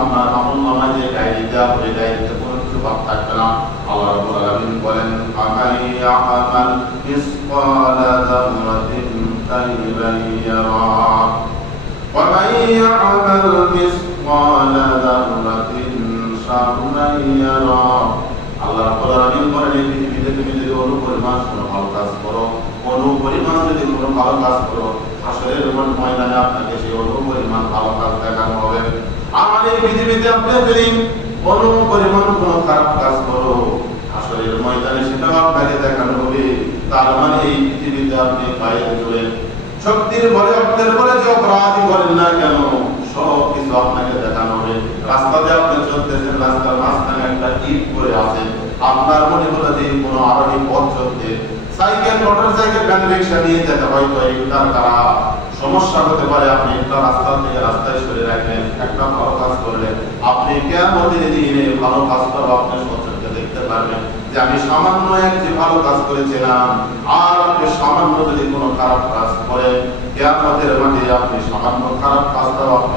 আপনার আমলনামায় যে ডায়েরি দেওয়া হবে ডায়েরিতে কোনো কিছু বাদ থাকবে না। আল্লাহ রাব্বুল আলামিন বলেন আমান ইয়ামাল মিসকালা যাররাতিন খায়রান ইয়ারা ওয়া মান ইয়ামাল মিসকালা যাররাতিন শাররান ইয়ারা। আল্লাহ রাব্বুল আলামিন বলেন এই পৃথিবীতে তুমি যদি অনুপরিমাণ কোনো ভালো কাজ করো, অনুপরিমাণ যদি কোনো ভালো কাজ করো, হাসরের ময়দানে আপনাকে সেই অনুপরিমাণ ভালো কাজ দেখানো হবে। আর এই পৃথিবীতে আপনি যদি অনুপরিমাণ কোনো খারাপ কাজ করো, হাসরের ময়দানে সেটাও আপনাকে দেখানো হবে। তার মানে এই পৃথিবীতে আপনি বাইরে চলে শক্তির বলে অর্থের বলে যে অপরাধী করেন না কেন সব কিছু আপনাকে দেখানো হবে। রাস্তাতে আপনি চলতেছেন, রাস্তার মাঝখানে একটা ইট পড়ে আছে, আপনার মনে হলো যে কোনো আরোহী পথ চলতে cycle motor cycle van rickshaw নিয়ে যেতে হয়তো এইটার দ্বারা সমস্যা হতে পারে। আপনি একটা রাস্তা থেকে রাস্তায় সরে রাখলেন, একটা ভালো কাজ করলেন, আপনি কিয়ামতের দিনে ভালো কাজ করা আপনি সচক্ষে দেখতে পারবেন যে আমি সামান্য একটি ভালো কাজ করেছিলাম। আর আপনি সামান্য যদি কোনো খারাপ কাজ করেন, কিয়ামতের মাঠে আপনি সামান্য খারাপ কাজটাও আপনি